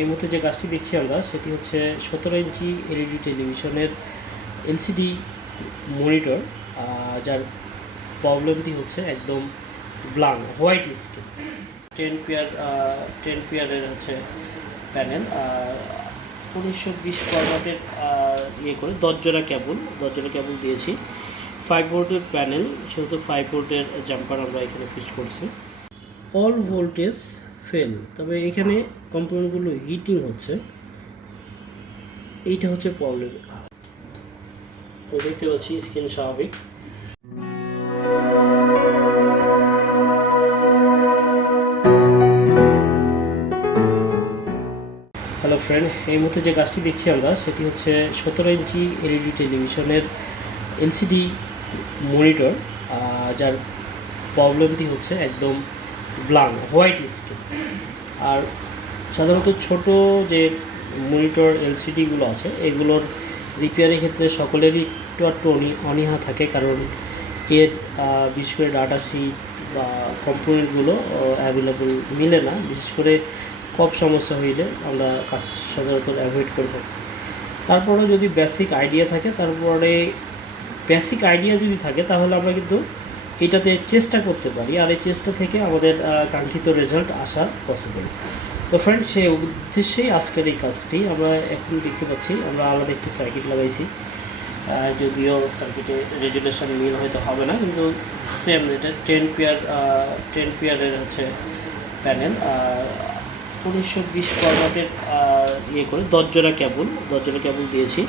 এই মুহূর্তে যে গাছটি দেখছি আমরা সেটি হচ্ছে 17 ইঞ্চি এলইডি টেলিভিশনের এলসিডি মনিটর, যার প্রবলেমটি হচ্ছে একদম ব্ল্যাঙ্ক হোয়াইট স্ক্রিন। 10 পেয়ারের হচ্ছে প্যানেল, 1920 ফরম্যাটের ইয়ে করে 10 জোড়া কেবল দিয়েছি। 5 ভোল্টের প্যানেল, সেহেতু 5 ভোল্টের জাম্পার আমরা এখানে ফিক্স করছি। অল ভোল্টেজ ফেল, তবে এখানে কম্পোনেন্টগুলো হিটিং হচ্ছে, এইটা হচ্ছে প্রবলেম। তো দেখতে পাচ্ছি স্ক্রিন স্বাভাবিক। হ্যালো ফ্রেন্ড, এই মুহূর্তে যে গাছটি দেখছি আমরা সেটি হচ্ছে 17 ইঞ্চি এলইডি টেলিভিশনের এলসিডি মনিটর, যার প্রবলেমটি হচ্ছে একদম ব্ল্যাঙ্ক হোয়াইট স্ক্রিন। আর সাধারণত ছোট যে মনিটর এলসিডিগুলো আছে এগুলোর রিপেয়ারের ক্ষেত্রে সকলেরই একটু অনীহা থাকে, কারণ এর বিশেষ করে ডাটা শিট বা কম্পোনেন্টগুলো অ্যাভেলেবল মিলে না। বিশেষ করে কম সমস্যা হইলে আমরা কাজ সাধারণত অ্যাভয়েড করে থাকি। তারপরে যদি বেসিক আইডিয়া থাকে তাহলে আমরা কিন্তু এটাতে চেষ্টা করতে পারি, আর এই চেষ্টা থেকে আমাদের কাঙ্ক্ষিত রেজাল্ট আসা পসিবল। তো ফ্রেন্ড, সেই উদ্দেশ্যেই আজকের এই কাজটি আমরা এখন দেখতে পাচ্ছি। আমরা আলাদা একটি সার্কিট লাগাইছি, যদিও সার্কিটে রেজুলেশন মিল হয়তো হবে না, কিন্তু সেম এটা 10 পেয়ারের হচ্ছে প্যানেল, 1920 ফরম্যাটের ইয়ে করে 10 জোড়া কেবল দিয়েছি।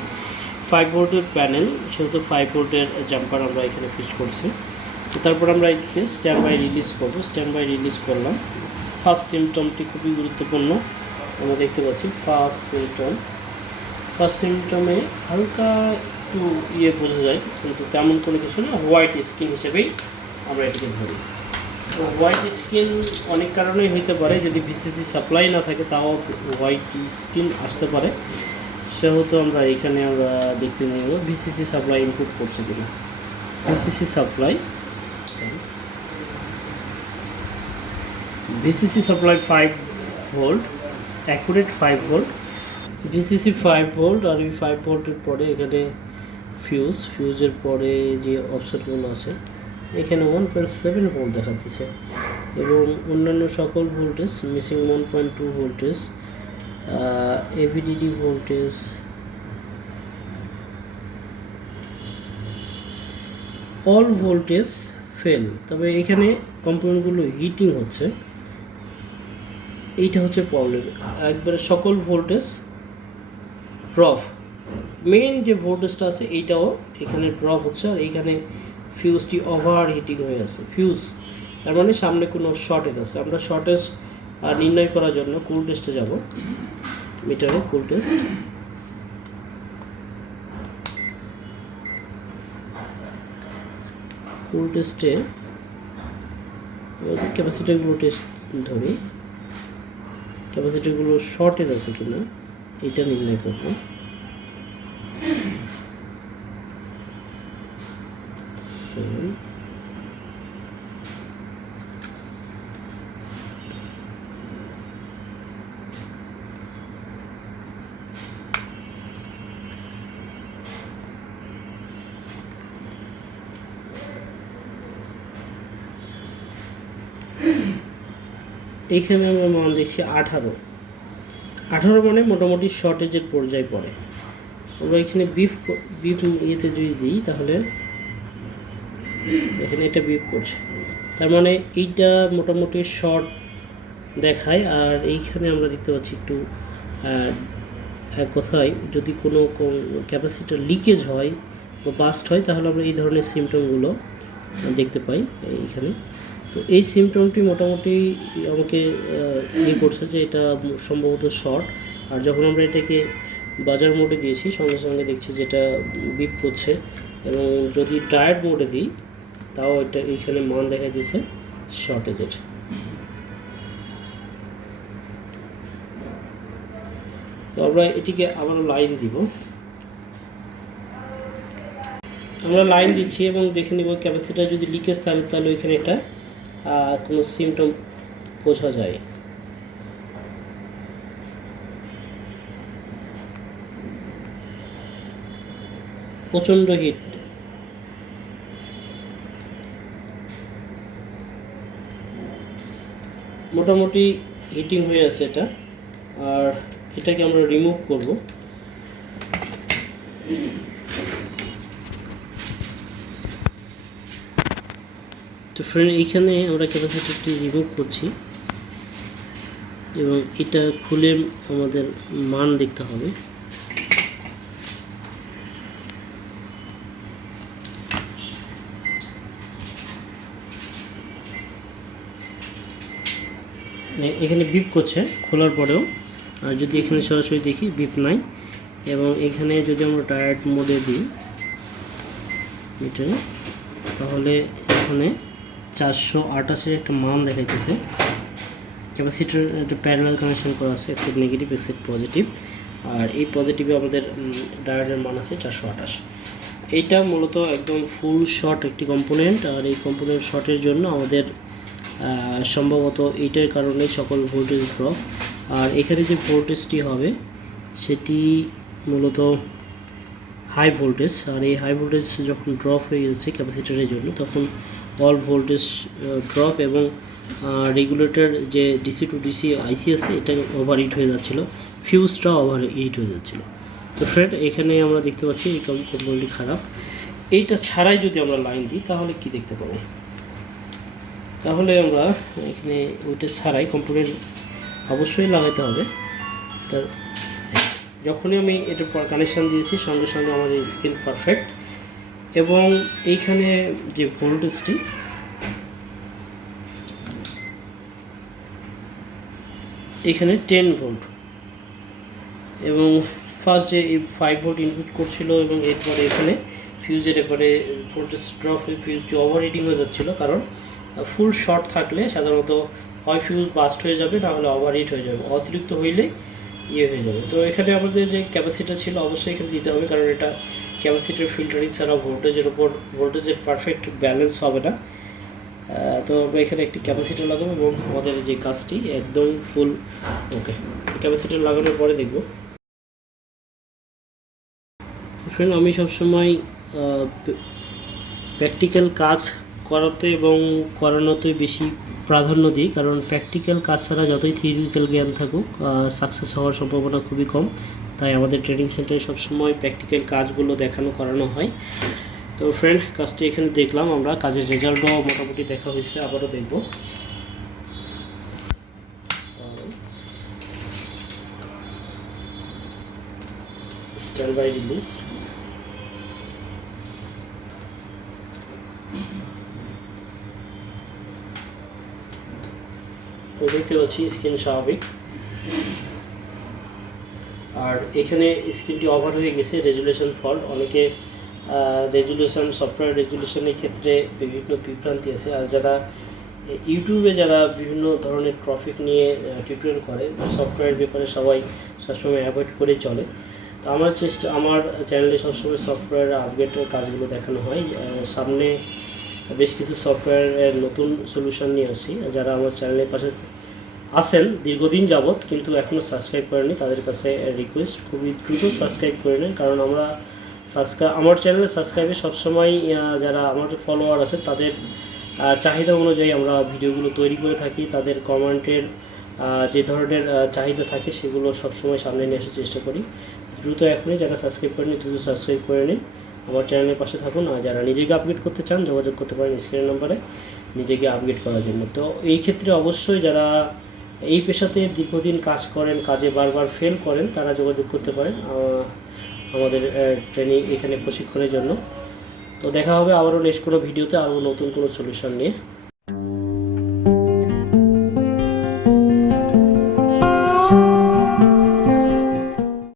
5 ভোল্টের প্যানেল, সেহেতু 5 ভোল্টের জাম্পার আমরা এখানে ফিক্স করছি। তো তারপর আমরা এটিকে স্ট্যান্ড বাই রিলিজ করলাম। ফার্স্ট সিমটমটি খুবই গুরুত্বপূর্ণ। আমরা দেখতে পাচ্ছি ফার্স্ট সিমটমে হালকা একটু বোঝা যায়, কিন্তু তেমন কোনো কিছু না, হোয়াইট স্ক্রিন হিসেবেই আমরা এটিকে ধরি। তো হোয়াইট স্ক্রিন অনেক কারণেই হইতে পারে, যদি ভিসিসি সাপ্লাই না থাকে তাও হোয়াইট স্ক্রিন আসতে পারে। সেহেতু আমরা এখানে দেখতে নেব ভিসিসি সাপ্লাই ইনপুট করছে কিনা। VCC supply 5 volt, accurate 5 volt. VCC 5 volt, আর এই 5 ভোল্টের পরে এখানে ফিউজের পরে যে অপশনগুলো আছে এখানে 1.7 ভোল্ট দেখাচ্ছে, এবং অন্যান্য সকল voltage missing 1.2 voltage, AVDD voltage, all voltage fail, তবে এখানে কম্পোনেন্টগুলো হিটিং হচ্ছে, এইটা হচ্ছে প্রবলেম। একবারে সকল ভোল্টেজ ড্রপ, মেইন যে ভোল্টেজটা আছে এইটাও এখানে ড্রপ হচ্ছে, আর এইখানে ফিউজটি ওভার হিটিং হয়ে আছে। তার মানে সামনে কোনো শর্টেজ আছে। আমরা শর্টেজ নির্ণয় করার জন্য কুল টেস্টে যাব। মিটারে কুল টেস্টে ক্যাপাসিটারগুলো ধরি, ক্যাপাসিটারগুলো শর্টেজ আছে কিনা এটা নির্ণয় করব। এইখানে আমরা মান দেখছি 18 মানে মোটামুটি শর্টেজের পর্যায়ে পড়ে। আমরা এখানে বিফ ইয়েতে যদি দিই তাহলে এখানে এটা বিপ করছে, তার মানে এইটা মোটামুটি শর্ট দেখায়। আর এইখানে আমরা দেখতে পাচ্ছি একটু এক কথায় যদি কোনো ক্যাপাসিটার লিকেজ হয় বা বাস্ট হয় তাহলে আমরা এই ধরনের সিমটমগুলো দেখতে পাই এইখানে। তো এই সিমটমটি মোটামুটি আমাকে করছে যে এটা সম্ভবত শর্ট। আর যখন আমরা এটাকে বাজার মোডে দিয়েছি সঙ্গে সঙ্গে দেখছি যেটা বিপ করছে, এবং যদি টায়ার্ড মোডে দিই তাও এটা এইখানে মান দেখা দিয়েছে শর্টেজের। তো আমরা এটিকে আবার লাইন দিব। আমরা লাইন দিচ্ছি এবং দেখে নিব ক্যাপাসিটার যদি লিকেজ থাকে তাহলে ওইখানে এটা কোনো সিমটম বোঝা যায়। প্রচণ্ড হিট। মোটামুটি হিটিং হয়ে আছে এটা। আর এটাকে আমরা রিমুভ করব। তো ফ্রেন্ড এইখানে আমরা ক্যাপাসিটরটি রিমুভ করছি এবং এটা খুলে আমাদের মান দেখতে হবে। এখানে বিপ করছে খোলার পরেও, আর যদি এখানে সরাসরি দেখি বিপ নাই। এবং এখানে যদি আমরা ডায়োড মোডে দিই মিটারে, তাহলে এখানে 428-এর একটা মান দেখাইতেছে। ক্যাপাসিটার একটা প্যারালাল কানেকশন করা আছে, এক সাইড নেগেটিভ এক সাইড পজিটিভ। আর এই পজিটিভে আমাদের ডায়োডের মান আছে 428। এইটা মূলত একদম ফুল শর্ট একটি কম্পোনেন্ট। আর এই কম্পোনেন্ট শর্টের জন্য আমাদের সম্ভবত এইটার কারণে সকল ভোল্টেজ ড্রপ। আর এখানে যে ভোল্টেজটি হবে সেটি মূলত হাই ভোল্টেজ। আর এই হাই ভোল্টেজ যখন ড্রপ হয়ে গেছে ক্যাপাসিটারের জন্য, তখন অল ভোল্টেজ ড্রপ এবং রেগুলেটর যে ডিসি টু ডিসি আইসি আছে এটা ওভার হিট হয়ে যাচ্ছিলো, ফিউজটা ওভার হিট হয়ে যাচ্ছিলো। তো ফ্রেন্ড এখানে আমরা দেখতে পাচ্ছি এই কম্পোনেন্টটি খারাপ। এইটা ছাড়াই যদি আমরা লাইন দিই তাহলে কি দেখতে পাবো? তাহলে আমরা এখানে ওইটা ছাড়াই কম্পোনেন্ট অবশ্যই লাগাইতে হবে। তার যখনই আমি এটার পর কানেকশান দিয়েছি সঙ্গে সঙ্গে আমাদের স্ক্রিন পারফেক্ট। এবং এইখানে যে ভোল্টেজটি, এখানে 10 ভোল্ট এবং ফার্স্ট যে 5 ভোল্ট ইনপুট করছিল এবং এরপরে এখানে ফিউজের এরপরে ভোল্টেজ ড্রপ হয়ে ফিউজটি ওভার হিটিং হয়ে যাচ্ছিলো। কারণ ফুল শর্ট থাকলে সাধারণত হয় ফিউজ বাস্ট হয়ে যাবে, না হলে ওভার হিট হয়ে যাবে, অতিরিক্ত হইলে ইয়ে হয়ে যাবে। তো এখানে আমাদের যে ক্যাপাসিটার ছিল অবশ্যই এখানে দিতে হবে, কারণ এটা ক্যাপাসিটার ফিল্টারিং ছাড়া ভোল্টেজের উপর ভোল্টেজের পারফেক্ট ব্যালেন্স হবে না। তো আমরা এখানে একটি ক্যাপাসিটার লাগাবো এবং আমাদের যে কাজটি একদম ফুল ওকে। ক্যাপাসিটার লাগানোর পরে দেখব। ফ্রেন্ড আমি সবসময় প্র্যাকটিক্যাল কাজ করাতে এবং করানোতেই বেশি প্রাধান্য দিই, কারণ প্র্যাকটিক্যাল কাজ ছাড়া যতই থিওরিক্যাল জ্ঞান থাকুক সাকসেস হওয়ার সম্ভাবনা খুবই কম। তাই আমাদের ট্রেনিং সেন্টারে সবসময় প্র্যাকটিক্যাল কাজগুলো দেখানো করানো হয়। তো ফ্রেন্ড কাজটি এখানে দেখলাম আমরা, কাজের রেজাল্টও মোটামুটি দেখা হয়েছে, আবারও দেখব। Stand by release. দেখতে পাচ্ছি স্ক্রিন স্বাভাবিক। আর এখানে স্ক্রিনটি ওভার হয়ে গেছে, রেজুলেশন ফল্ট। অনেকে রেজুলেশন সফটওয়্যার রেজুলেশনের ক্ষেত্রে বিভিন্ন বিভ্রান্তি আছে। আর যারা ইউটিউবে যারা বিভিন্ন ধরনের টপিক নিয়ে টিউটোরিয়াল করে সফটওয়্যার ব্যাপারে সবাই সবসময় অ্যাভয়েড করে চলে। তো আমার চ্যানেলে সবসময় সফটওয়্যার আপগ্রেডের কাজগুলো দেখানো হয়। সামনে বেশ কিছু সফটওয়্যারের নতুন সলিউশন নিয়ে আসি। যারা আমার চ্যানেলের পাশে আছেন দীর্ঘদিন যাবৎ কিন্তু এখনও সাবস্ক্রাইব করেনি, তাদের কাছে রিকোয়েস্ট খুবই দ্রুত সাবস্ক্রাইব করে নেন। কারণ আমার চ্যানেলে সাবস্ক্রাইবে সবসময় যারা আমার ফলোয়ার আছে তাদের চাহিদা অনুযায়ী আমরা ভিডিওগুলো তৈরি করে থাকি। তাদের কমেন্টের যে ধরনের চাহিদা থাকে সেগুলো সবসময় সামনে নিয়ে আসার চেষ্টা করি। দ্রুত এখনই যারা সাবস্ক্রাইব করেনি দ্রুত সাবস্ক্রাইব করে নিন, আমার চ্যানেলের পাশে থাকুন। আর যারা নিজেকে আপগ্রেড করতে চান যোগাযোগ করতে পারেন স্ক্রিন নম্বরে নিজেকে আপগ্রেড করার জন্য। তো এই ক্ষেত্রে অবশ্যই যারা এই পেশাতে দীর্ঘদিন কাজ করেন, কাজে বারবার ফেল করেন, তারা যোগাযোগ করতে পারেন আমাদের ট্রেনিং এখানে প্রশিক্ষণের জন্য। তো দেখা হবে আবারও নেক্সট কোনো ভিডিওতে আরও নতুন কোনো সলিউশন নিয়ে।